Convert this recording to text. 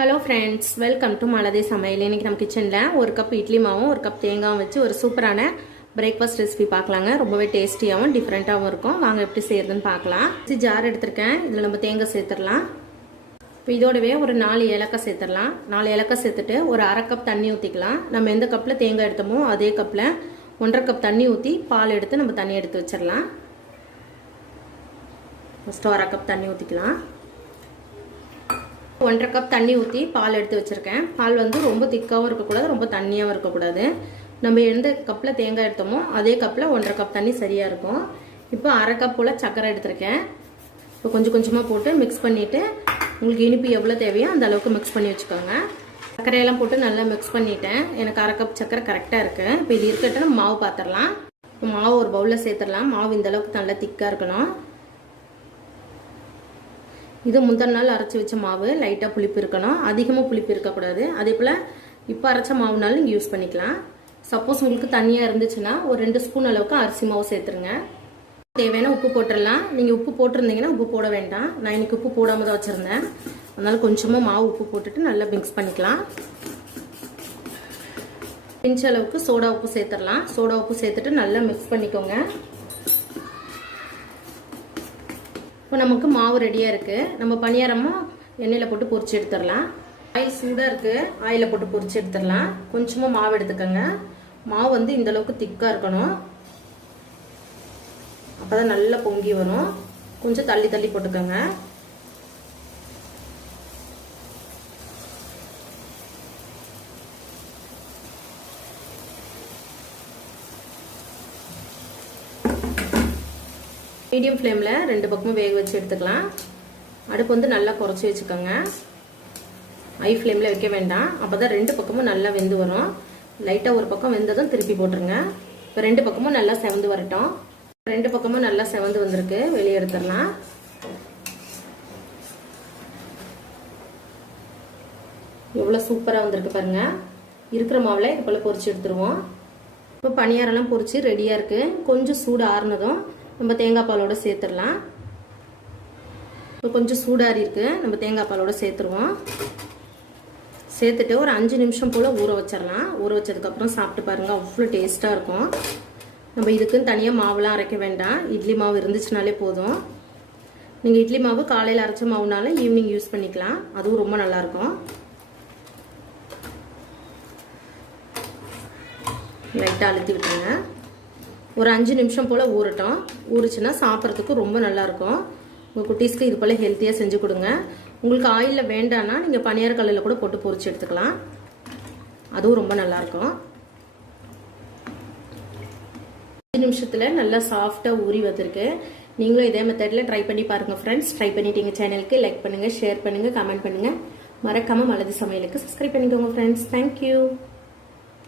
Hello friends, welcome to malathi சமையல். இன்னைக்கு நம்ம கிச்சனில் ஒரு கப் இட்லி மாவும் ஒரு கப் தேங்காயும் வச்சு ஒரு சூப்பரான பிரேக்ஃபாஸ்ட் ரெசிபி பார்க்கலாங்க. ரொம்பவே டேஸ்டியாகவும் டிஃப்ரெண்ட்டாகவும் இருக்கும். வாங்க எப்படி செய்யறதுன்னு பார்க்கலாம். ஜார் எடுத்திருக்கேன், இதில் நம்ம தேங்காய் சேர்த்துடலாம். இப்போ இதோடவே ஒரு 4 ஏலக்காய் சேர்த்துடலாம். 4 ஏலக்காய் சேர்த்துட்டு ஒரு அரை கப் தண்ணி ஊற்றிக்கலாம். நம்ம எந்த கப்பில் தேங்காய் எடுத்தோமோ அதே கப்பில் 1.5 கப் தண்ணி ஊற்றி பால் எடுத்து நம்ம தண்ணி எடுத்து வச்சிடலாம். ஃபஸ்ட்டு அரை கப் தண்ணி ஊற்றிக்கலாம். 1.5 கப் தண்ணி ஊற்றி பால் எடுத்து வச்சுருக்கேன். பால் வந்து ரொம்ப திக்காகவும் இருக்கக்கூடாது, ரொம்ப தண்ணியாகவும் இருக்கக்கூடாது. நம்ம எந்த கப்பில் தேங்காய் எடுத்தோமோ அதே கப்பில் 1.5 கப் தண்ணி சரியாக இருக்கும். இப்போ அரை கப் போல் சர்க்கரை எடுத்திருக்கேன். இப்போ கொஞ்சம் கொஞ்சமாக போட்டு மிக்ஸ் பண்ணிவிட்டு உங்களுக்கு இனிப்பு எவ்வளோ தேவையோ அந்த அளவுக்கு மிக்ஸ் பண்ணி வச்சுக்கோங்க. சர்க்கரையெல்லாம் போட்டு நல்லா மிக்ஸ் பண்ணிட்டேன். எனக்கு அரை கப் சர்க்கரை கரெக்டாக இருக்குது. இப்போ இது இருக்கட்டும், நம்ம மாவு பார்த்துடலாம். இப்போ மாவு ஒரு பவுலில் சேர்த்துடலாம். மாவு இந்த அளவுக்கு நல்லா திக்காக இருக்கணும். இது முந்தின நாள் அரைச்சி வச்ச மாவு, லைட்டாக புளிப்பு இருக்கணும், அதிகமாக புளிப்பு இருக்கக்கூடாது. அதே போல் இப்போ அரைச்ச மாவுனாலும் நீங்கள் யூஸ் பண்ணிக்கலாம். சப்போஸ் உங்களுக்கு தண்ணியாக இருந்துச்சுன்னா ஒரு 2 ஸ்பூன் அளவுக்கு அரிசி மாவு சேர்த்துருங்க. தேவையான உப்பு போட்டுடலாம். நீங்கள் உப்பு போட்டிருந்தீங்கன்னா உப்பு போட வேண்டாம். நான் இன்னைக்கு உப்பு போடாமல் தான் வச்சுருந்தேன். அதனால கொஞ்சமாக மாவு உப்பு போட்டுட்டு நல்லா மிக்ஸ் பண்ணிக்கலாம். பிஞ்ச அளவுக்கு சோடா உப்பு சேர்த்துடலாம். சோடா உப்பு சேர்த்துட்டு நல்லா மிக்ஸ் பண்ணிக்கோங்க. இப்போ நமக்கு மாவு ரெடியாக இருக்குது. நம்ம பணியாரமாக எண்ணெயில் போட்டு பொரிச்சு எடுத்துடலாம். ஆயில் சூடாக இருக்குது, ஆயிலில் போட்டு பொரிச்சு எடுத்துடலாம். கொஞ்சமாக மாவு எடுத்துக்கோங்க. மாவு வந்து இந்த அளவுக்கு திக்காக இருக்கணும். அப்போ தான் நல்லா பொங்கி வரும். கொஞ்சம் தள்ளி தள்ளி போட்டுக்கோங்க. மீடியம் ஃப்ளேமில் 2 பக்கமும் வேக வச்சு எடுத்துக்கலாம். அடுப்பு வந்து நல்லா குறைச்சி வச்சுக்கோங்க. ஹை ஃப்ளேமில் வைக்க வேண்டாம். அப்போ தான் 2 பக்கமும் நல்லா வெந்து வரும். லைட்டாக ஒரு பக்கம் வெந்ததும் திருப்பி போட்டுருங்க. இப்போ 2 பக்கமும் நல்லா செவந்து வரட்டும். 2 பக்கமும் நல்லா செவந்து வந்திருக்கு. வெளியே எடுத்துடலாம். எவ்வளோ சூப்பராக வந்திருக்கு பாருங்கள். இருக்கிற மாவில் இது போல் பொரிச்சு எடுத்துருவோம். இப்போ பணியாரெல்லாம் பொரிச்சு ரெடியாக இருக்குது. கொஞ்சம் சூடு ஆறுனதும் நம்ம தேங்காய் பாலோட சேர்த்துடலாம். இப்போ கொஞ்சம் சூடாரி இருக்கு, நம்ம தேங்காய் பாலோட சேர்த்துருவோம். சேர்த்துட்டு ஒரு 5 நிமிஷம் போல் ஊற வச்சிடலாம். ஊற வச்சதுக்கப்புறம் சாப்பிட்டு பாருங்கள், அவ்வளோ டேஸ்ட்டாக இருக்கும். நம்ம இதுக்குன்னு தனியாக மாவுலாம் அரைக்க வேண்டாம். இட்லி மாவு இருந்துச்சுனாலே போதும். நீங்கள் இட்லி மாவு காலையில் அரைச்ச மாவுனாலும் ஈவினிங் யூஸ் பண்ணிக்கலாம். அதுவும் ரொம்ப நல்லாயிருக்கும். லைட்டாக அழுத்தி விட்டுருங்க. ஒரு 5 நிமிஷம் போல் ஊறட்டும். ஊறிச்சுன்னா சாப்பிட்றதுக்கு ரொம்ப நல்லாயிருக்கும். உங்கள் குட்டீஸ்க்கு இது போல் ஹெல்த்தியாக செஞ்சு கொடுங்க. உங்களுக்கு ஆயிலில் வேண்டான்னா நீங்கள் பனியார கல்லில் கூட போட்டு பொரிச்சு எடுத்துக்கலாம். அதுவும் ரொம்ப நல்லாயிருக்கும். 5 நிமிஷத்தில் நல்லா சாஃப்டாக ஊறி வந்திருக்கு. நீங்களும் இதே மெத்தடில் ட்ரை பண்ணி பாருங்கள் ஃப்ரெண்ட்ஸ். ட்ரை பண்ணிட்டு எங்கள் சேனலுக்கு லைக் பண்ணுங்கள், ஷேர் பண்ணுங்கள், கமெண்ட் பண்ணுங்கள். மறக்காமல் malathi சமையலுக்கு சப்ஸ்கிரைப் பண்ணிக்கோங்க ஃப்ரெண்ட்ஸ். தேங்க்யூ.